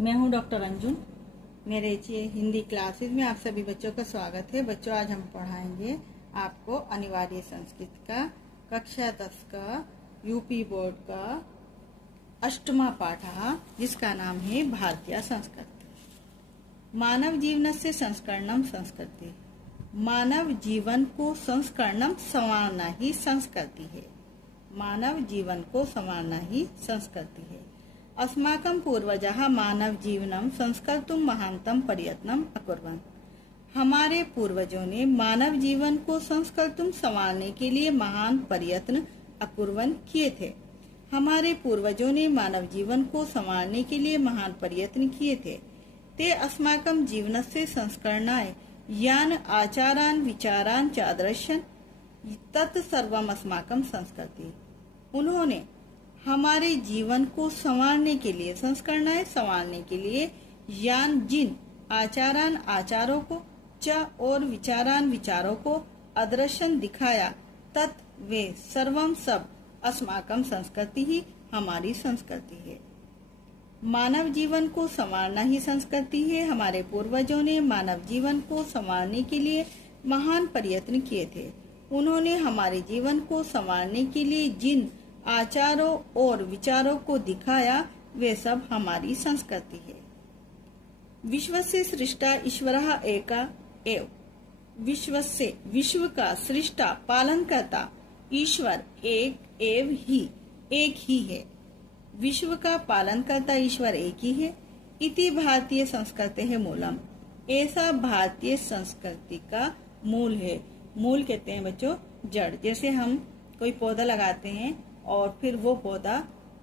मैं हूं डॉक्टर अंजुम। मेरे हिंदी क्लासेस में आप सभी बच्चों का स्वागत है। बच्चों, आज हम पढ़ाएंगे आपको अनिवार्य संस्कृत का कक्षा 10 का यूपी बोर्ड का अष्टमा पाठ, जिसका नाम है भारतीय संस्कृति। मानव जीवन से संस्करणम संस्कृति। मानव जीवन को संस्करणम संवारना ही संस्कृति है। मानव जीवन को संवारना ही संस्कृति है। अस्माकं पूर्वजः मानव जीवनम संस्कर्तुं महानतम प्रयत्नम अकुर्वन्। हमारे पूर्वजों ने मानव जीवन को संस्कर्तुं संवारने के लिए महान प्रयत्न अकुर्वन् किए थे। हमारे पूर्वजों ने मानव जीवन को संवारने के लिए महान प्रयत्न किए थे। ते अस्माकं जीवनस्य संस्करणाय यान आचारान विचारान च आदर्शन तत्सर्वम् अस्माकं संस्कृति। उन्होंने हमारे जीवन को संवारने के लिए, संस्करणाएं संवारने के लिए, यान जिन आचारान आचारों को, च और विचारान विचारों को, अदर्शन दिखाया, तत् वे सर्वम सब, अस्माकम संस्कृति ही हमारी संस्कृति है। मानव जीवन को संवारना ही संस्कृति है। हमारे पूर्वजों ने मानव जीवन को संवारने के लिए महान प्रयत्न किए थे। उन्होंने हमारे जीवन को संवारने के लिए जिन आचारों और विचारों को दिखाया, वे सब हमारी संस्कृति है। विश्वस्य सृष्टा ईश्वरः एका एव। विश्वस्य, विश्व का सृष्टा पालन करता ईश्वर एक एव ही, एक ही है। विश्व का पालन करता ईश्वर एक ही है। इति भारतीय संस्कृति है मूलम। ऐसा भारतीय संस्कृति का मूल है। मूल कहते हैं बच्चों जड़। जैसे हम कोई पौधा लगाते हैं और फिर वो पौधा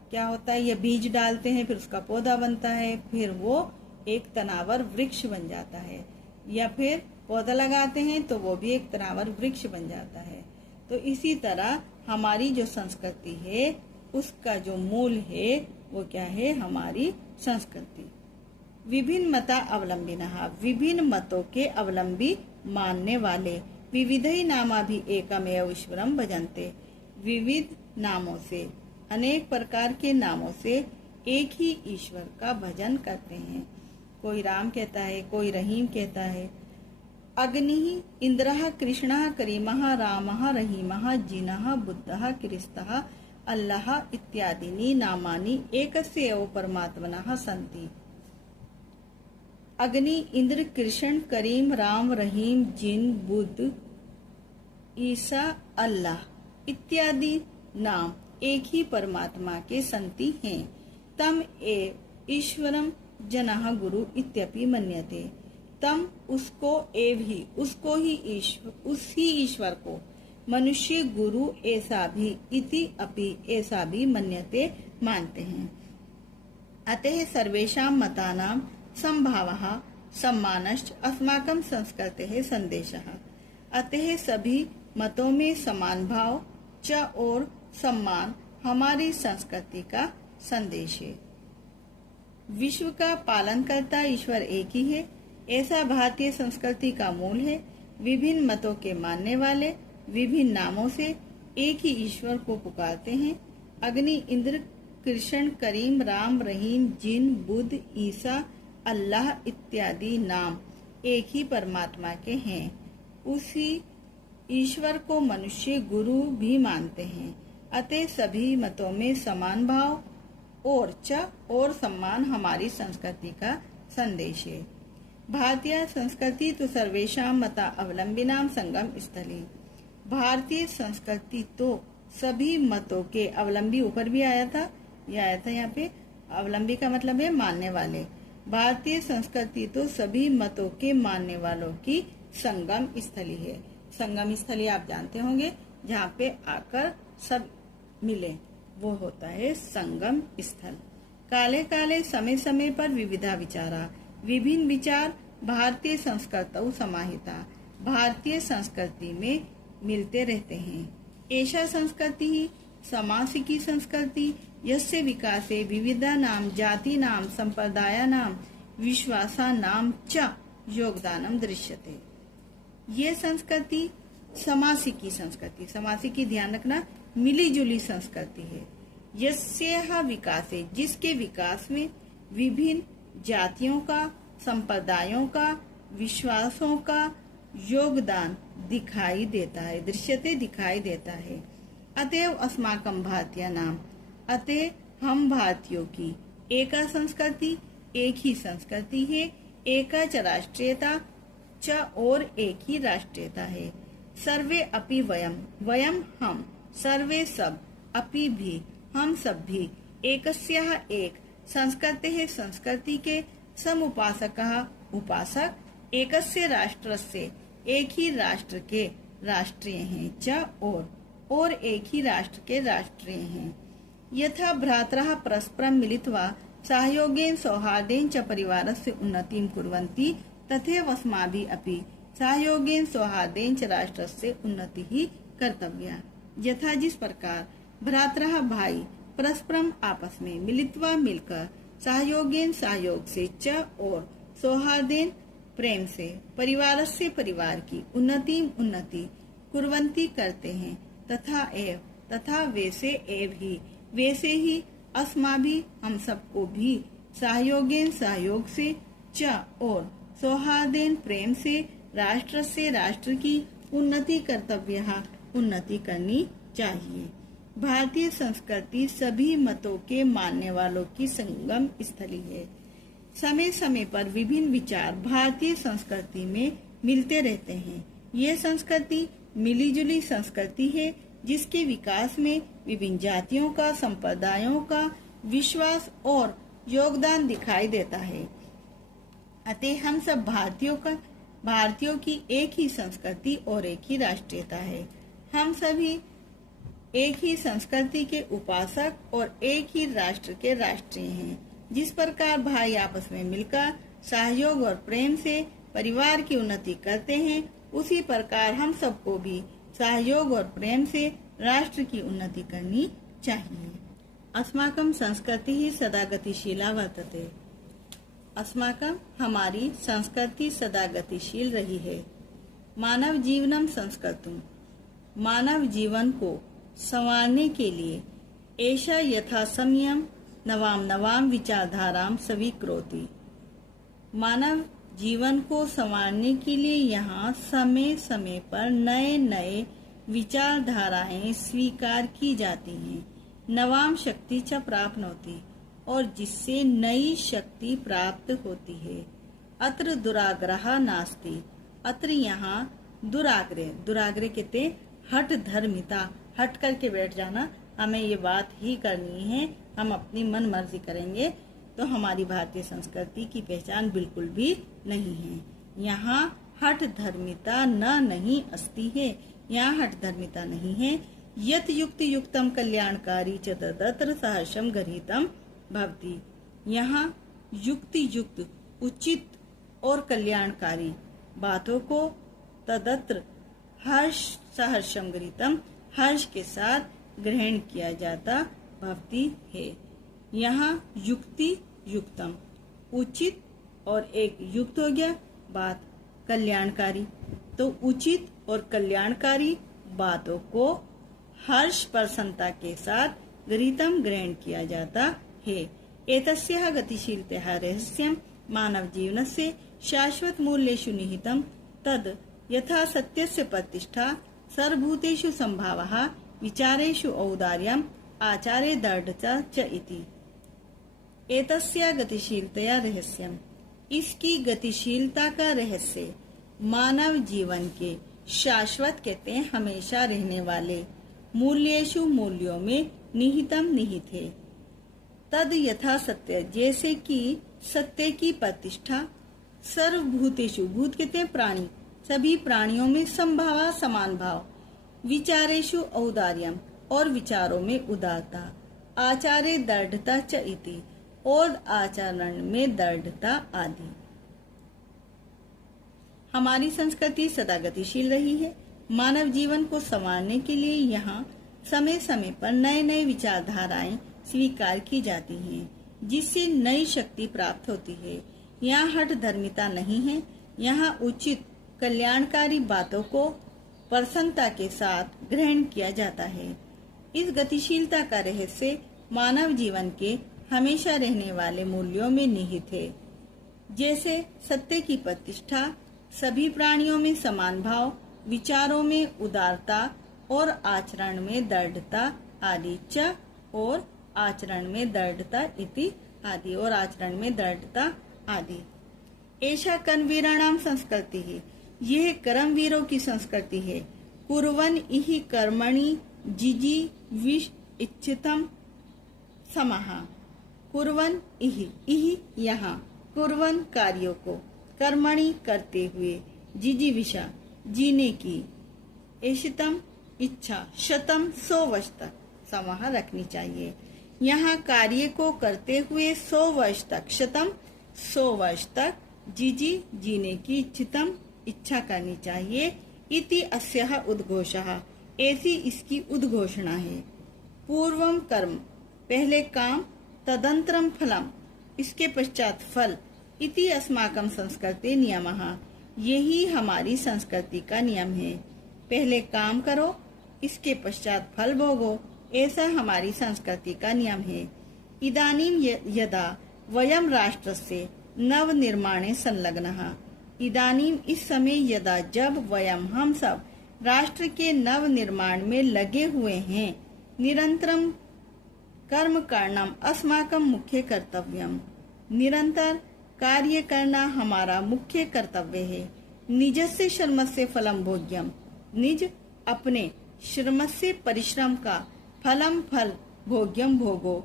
क्या होता है, या बीज डालते हैं, फिर उसका पौधा बनता है, फिर वो एक तनावर वृक्ष बन जाता है। या फिर पौधा लगाते हैं तो वो भी एक तनावर वृक्ष बन जाता है। तो इसी तरह हमारी जो संस्कृति है, उसका जो मूल है वो क्या है, हमारी संस्कृति। विभिन्न मता अवलंबिनः। विभिन्न मतों के अवलंबी मानने वाले। विविधई नामाभि एकमेव ईश्वरम भजन्ते। विविध नामों से, अनेक प्रकार के नामों से एक ही ईश्वर का भजन करते हैं। कोई राम कहता है, कोई रहीम कहता है। अग्नि इंद्रः कृष्णः करीमः रामः रहीमः जिनः बुद्धः क्रिस्तः अल्लाह इत्यादीनि नामानि एकस्य एव परमात्मनः सन्ति। अग्नि, इंद्र, कृष्ण, करीम, राम, रहीम, जिन, बुद्ध, ईसा, अल्लाह इत्यादि नाम एक ही परमात्मा के संति हैं। तम एव ईश्वरम जनः गुरु इत्यपि मन्यते। तम उसको एव ही, उसको ही ईश्वर, उसी ईश्वर को मनुष्य गुरु ऐसा भी, इति अपि ऐसा भी मन्यते, मानते हैं। अतः सर्वेषां मतानां संभावः सम्मानश्च अस्माकं संस्कृतेः संदेशः। अतः सभी मतों में समान भाव च और सम्मान हमारी संस्कृति का संदेश है। विश्व का पालन करता ईश्वर एक ही है, ऐसा भारतीय संस्कृति का मूल है। विभिन्न मतों के मानने वाले विभिन्न नामों से एक ही ईश्वर को पुकारते हैं। अग्नि, इंद्र, कृष्ण, करीम, राम, रहीम, जिन, बुद्ध, ईसा, अल्लाह इत्यादि नाम एक ही परमात्मा के हैं। उसी ईश्वर को मनुष्य गुरु भी मानते हैं। अतः सभी मतों में समान भाव और च और सम्मान हमारी संस्कृति का संदेश है। भारतीय संस्कृति तो सर्वेषां मता अवलंबिनां संगम स्थली। भारतीय संस्कृति तो सभी मतों के अवलंबी, ऊपर भी आया था, यहाँ पे अवलंबी का मतलब है मानने वाले। भारतीय संस्कृति तो सभी मतों के मानने वालों की संगम स्थली है। संगम स्थली आप जानते होंगे, जहाँ पे आकर सब मिले, वो होता है संगम स्थल। काले काले समय समय पर विविधा विचारा। विभिन्न विचार भारतीय संस्कृतौ समाहिता। भारतीय संस्कृति में मिलते रहते हैं। ऐसा संस्कृति ही समासिकी संस्कृति, यस्य विकासे विविधा नाम जाति नाम संप्रदाय नाम विश्वासा नाम च योगदानम दृश्यते। ये संस्कृति समासिकी संस्कृति, समासिकी ध्यान रखना, मिली जुली संस्कृति है। यस्यः विकासे, जिसके विकास में विभिन्न जातियों का, संप्रदायों का, विश्वासों का योगदान दिखाई देता है, दृश्यते दिखाई देता है। अतएव अस्माकं भारतीय नाम, अतः हम भारतीयों की एका संस्कृति, एक ही संस्कृति है, एका च राष्ट्रीयता च और एक ही राष्ट्रीयता है। सर्वे अपि वयम, वयम हम, सर्वे सब, अपि भी हम सब भी, एकस्याः एक, संस्कृतेः संस्कृति के, समुपासकः उपासक, एकस्य राष्ट्रस्य एक ही राष्ट्र के राष्ट्रीय हैं, च और एक ही राष्ट्र के राष्ट्रीय हैं। यथा भ्रातरः परस्परं मिलित्वा सहयोगेन सौहार्देन च परिवारस्य उन्नतिं कुर्वन्ति, तथैव अस्माभिः अपि सहयोगेन सौहार्देन च राष्ट्रस्य उन्नतिः कर्तव्या। यथा जिस प्रकार भ्रातरः भाई परस्परम आपस में मिलित्वा मिलकर सहयोगेन सहयोग से च और सौहार्देन प्रेम से परिवारस्य परिवार की उन्नति कुर्वन्ति करते हैं, तथा वैसे ही अस्माभिः हम सबको भी सहयोगेन सहयोग से च और सौहार्देन प्रेम से राष्ट्र की उन्नति कर्तव्य, उन्नति करनी चाहिए। भारतीय संस्कृति सभी मतों के मानने वालों की संगम स्थली है। समय समय पर विभिन्न विचार भारतीय संस्कृति में मिलते रहते हैं। ये संस्कृति मिलीजुली संस्कृति है, जिसके विकास में विभिन्न जातियों का, संप्रदायों का विश्वास और योगदान दिखाई देता है। अतः हम सब भारतीयों की एक ही संस्कृति और एक ही राष्ट्रीयता है। हम सभी एक ही संस्कृति के उपासक और एक ही राष्ट्र के राष्ट्रीय हैं। जिस प्रकार भाई आपस में मिलकर सहयोग और प्रेम से परिवार की उन्नति करते हैं, उसी प्रकार हम सबको भी सहयोग और प्रेम से राष्ट्र की उन्नति करनी चाहिए। अस्माकं संस्कृति सदा गतिशीला वर्तते। अस्माकं हमारी संस्कृति सदा गतिशील रही है। मानव जीवनम संस्कृतम, मानव जीवन को संवारने के लिए ऐसा यथा समयम नवाम विचारधाराम स्वीकरोति। मानव जीवन को संवारने के लिए यहाँ समय समय पर नए नए विचारधाराएं स्वीकार की जाती हैं। नवाम शक्ति च प्राप्नोति, और जिससे नई शक्ति प्राप्त होती है। अत्र दुराग्रह नास्ति, अत्र यहाँ दुराग्रह कहते हट धर्मिता, हट करके बैठ जाना, हमें ये बात ही करनी है, हम अपनी मन मर्जी करेंगे, तो हमारी भारतीय संस्कृति की पहचान बिल्कुल भी नहीं है। यहाँ हट धर्मिता नहीं अस्ति है, यहाँ हट धर्मिता नहीं है। यत युक्ति युक्तम कल्याणकारी च तदत्र सहर्षम गृहीतम भवति। यहाँ युक्ति युक्त उचित और कल्याणकारी बातों को तदत्र सहर्षम गृहीतम, हर्ष के साथ ग्रहण किया जाता भवति है। यहाँ युक्ति युक्तम उचित और एक युक्त हो गया बात कल्याणकारी, तो उचित और कल्याणकारी बातों को हर्ष प्रसन्नता के साथ गृहीतम ग्रहण किया जाता है। एतस्याः गतिशीलतायाः रहस्यं मानव जीवनस्य शाश्वत मूल्येषु निहितं, तद् यथा सत्यस्य प्रतिष्ठा, सर्वभूतेषु संभावः, विचारेषु औदार्यम्, आचारे दृढ़ता च इति। एतस्या गतिशीलतया रहस्यम, इसकी गतिशीलता का रहस्य मानव जीवन के शाश्वत कहते हैं हमेशा रहने वाले, मूल्येषु मूल्यों में निहितम निहित है। तद यथा सत्य जैसे कि सत्य की प्रतिष्ठा, सर्वभूतेषु भूत कहते हैं प्राणी, सभी प्राणियों में संभावा समान भाव, विचारेषु औदार्यम और विचारों में उदारता, आचारे दृढ़ता च इति और आचरण में दृढ़ता आदि। हमारी संस्कृति सदा गतिशील रही है। मानव जीवन को संवारने के लिए यहाँ समय समय पर नए नए विचारधाराएं स्वीकार की जाती हैं, जिससे नई शक्ति प्राप्त होती है। यहाँ हठ धर्मिता नहीं है, यहाँ उचित कल्याणकारी बातों को प्रसन्नता के साथ ग्रहण किया जाता है। इस गतिशीलता का रहस्य मानव जीवन के हमेशा रहने वाले मूल्यों में निहित है। जैसे सत्य की प्रतिष्ठा, सभी प्राणियों में समान भाव, विचारों में उदारता और आचरण में दृढ़ता आदि च और आचरण में दृढ़ता इति आदि और आचरण में दृढ़ता आदि। ऐसा कर्मवीराणाम संस्कृति है, यह कर्मवीरों की संस्कृति है। कुर्वन् इहि कर्मणि जिजि विश इच्छितम समः। कुर्वन् इहि यहाँ, कुर्वन् कार्यों को, कर्मणि करते हुए, जिजीविषा जीने की, इच्छितम इच्छा, शतम 100 वर्ष तक समः रखनी चाहिए। यहाँ कार्य को करते हुए 100 वर्ष तक, शतम 100 वर्ष तक, जीजी जीने की, इच्छितम इच्छा करनी चाहिए। इति अस्यः उद्घोषः, ऐसी इसकी उद्घोषणा है। पूर्वम कर्म, पहले काम, तदंतरम फलम, इसके पश्चात फल। इति अस्माकं संस्कृते नियमः, यही हमारी संस्कृति का नियम है। पहले काम करो, इसके पश्चात फल भोगो, ऐसा हमारी संस्कृति का नियम है। इदानीं यदा वयम राष्ट्रस्य नव निर्माणे संलग्नः, इदानीं इस समय, यदा जब, वयम हम सब, राष्ट्र के नव निर्माण में लगे हुए हैं। निरंतरम कर्म करणम अस्माकं मुख्य कर्तव्यम, निरंतर कार्य करना हमारा मुख्य कर्तव्य है। निजस्य श्रमस्य फलम भोग्यम, निज अपने श्रम से परिश्रम का, फलम फल, भोग्यम भोगो,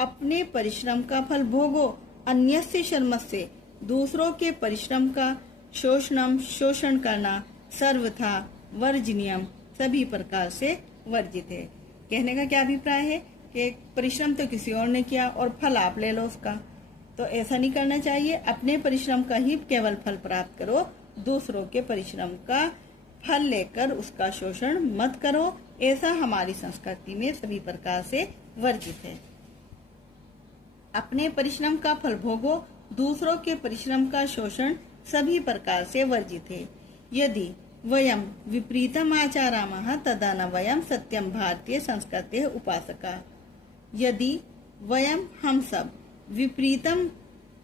अपने परिश्रम का फल भोगो। अन्यस्य श्रमस्य, दूसरों के परिश्रम का, शोषणम शोषण करना, सर्वथा वर्जनीयम, सभी प्रकार से वर्जित है। कहने का क्या अभिप्राय है कि परिश्रम तो किसी और ने किया और फल आप ले लो उसका, तो ऐसा नहीं करना चाहिए। अपने परिश्रम का ही केवल फल प्राप्त करो, दूसरों के परिश्रम का फल लेकर उसका शोषण मत करो, ऐसा हमारी संस्कृति में सभी प्रकार से वर्जित है। अपने परिश्रम का फल भोगो, दूसरों के परिश्रम का शोषण सभी प्रकार से वर्जित है। यदि वयम विपरीतम आचरामः तदा न वयम सत्यम भारतीय संस्कृतेः उपासका। यदि वयम हम सब विपरीतम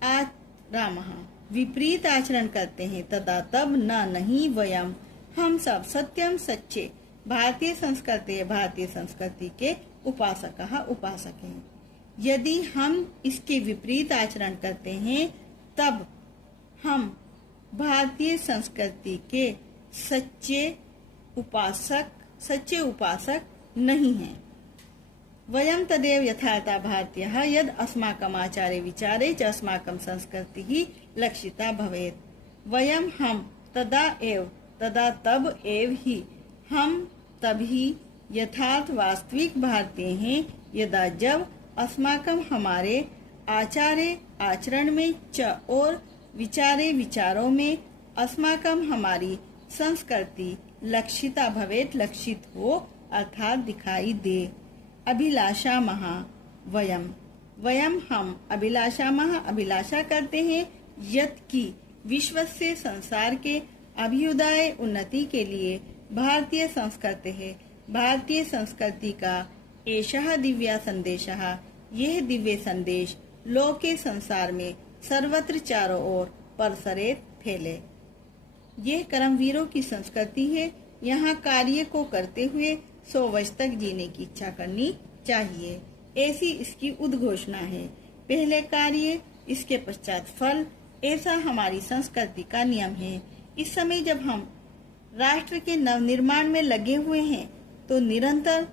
आचरामः, विपरीत आचरण करते हैं, तदा तब न नहीं, वयम हम सब, सत्यम सच्चे, भारतीय संस्कृति, भारतीय संस्कृति के उपासकः उपासक हैं। यदि हम इसके विपरीत आचरण करते हैं, तब हम भारतीय संस्कृति के सच्चे उपासक नहीं हैं। वयम तदेव यथार्था भारतीयः यद अस्माकम् आचारे विचारे च अस्माकं संस्कृति ही लक्षिता भवेत्। वयम हम, तदा तब एव ही, हम तभी यथार्थ वास्तविक भारतीय हैं, यदा जब, अस्माकं हमारे, आचारे आचरण में, च और विचारे विचारों में, अस्माकं हमारी संस्कृति लक्षिता भवेत् लक्षित हो अर्थात दिखाई दे। अभिलाषा महा वयम हम, अभिलाषा महा अभिलाषा करते हैं, यत की विश्व से संसार के अभ्युदय उन्नति के लिए भारतीय संस्कृति है। भारतीय संस्कृति का एषः दिव्या संदेशः, यह दिव्य संदेश लोके संसार में सर्वत्र चारों ओर परसरेत फैले। यह कर्मवीरों की संस्कृति है। यहाँ कार्य को करते हुए 100 वर्ष तक जीने की इच्छा करनी चाहिए, ऐसी इसकी उद्घोषणा है। पहले कार्य, इसके पश्चात फल, ऐसा हमारी संस्कृति का नियम है। इस समय जब हम राष्ट्र के नवनिर्माण में लगे हुए हैं, तो निरंतर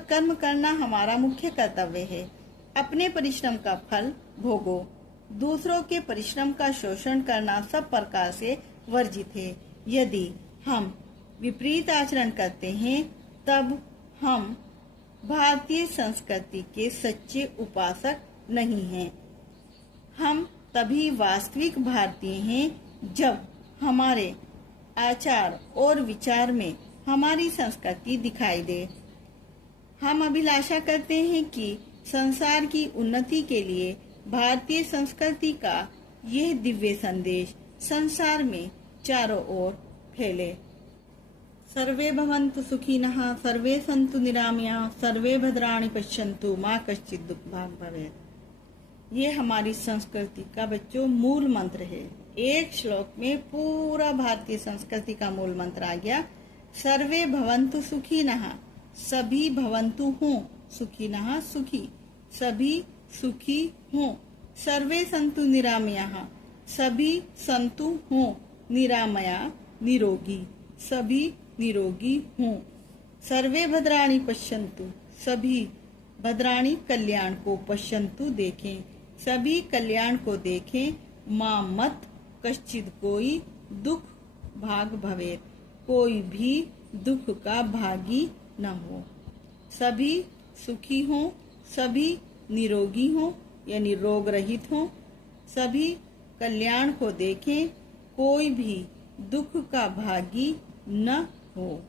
कर्म करना हमारा मुख्य कर्तव्य है। अपने परिश्रम का फल भोगो, दूसरों के परिश्रम का शोषण करना सब प्रकार से वर्जित है। यदि हम विपरीत आचरण करते हैं, तब हम भारतीय संस्कृति के सच्चे उपासक नहीं हैं। हम तभी वास्तविक भारतीय हैं, जब हमारे आचार और विचार में हमारी संस्कृति दिखाई दे। हम अभिलाषा करते हैं कि संसार की उन्नति के लिए भारतीय संस्कृति का यह दिव्य संदेश संसार में चारों ओर फैले। सर्वे भवन्तु सुखिनः, सर्वे सन्तु निरामयाः, सर्वे भद्राणि पश्यन्तु, मा कश्चित् दुःखभाग् भवेत्। ये हमारी संस्कृति का बच्चों मूल मंत्र है। एक श्लोक में पूरा भारतीय संस्कृति का मूल मंत्र आ गया। सर्वे भवन्तु सुखिनः, सभी भवन्तु हों सुखिनः, सुखी, सभी सुखी हों। सर्वे सन्तु निरामयाः, सभी संतु हों निरामया, निरोगी, सभी निरोगी हों। सर्वे भद्राणि पश्यन्तु, सभी भद्राणि कल्याण को पश्यन्तु देखें, सभी कल्याण को देखें। मां मत कश्चित् कोई दुख भाग भवेत्, कोई भी दुख का भागी न हो। सभी सुखी हों, सभी निरोगी हों यानी रोग रहित हों, सभी कल्याण को देखें, कोई भी दुख का भागी न हो।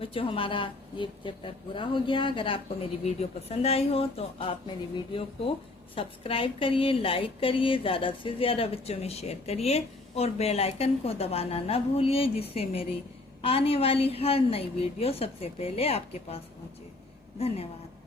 बच्चों हमारा ये चैप्टर पूरा हो गया। अगर आपको मेरी वीडियो पसंद आई हो तो आप मेरी वीडियो को सब्सक्राइब करिए, लाइक करिए, ज़्यादा से ज़्यादा बच्चों में शेयर करिए और बेल आइकन को दबाना ना भूलिए, जिससे मेरी आने वाली हर नई वीडियो सबसे पहले आपके पास पहुंचे। धन्यवाद।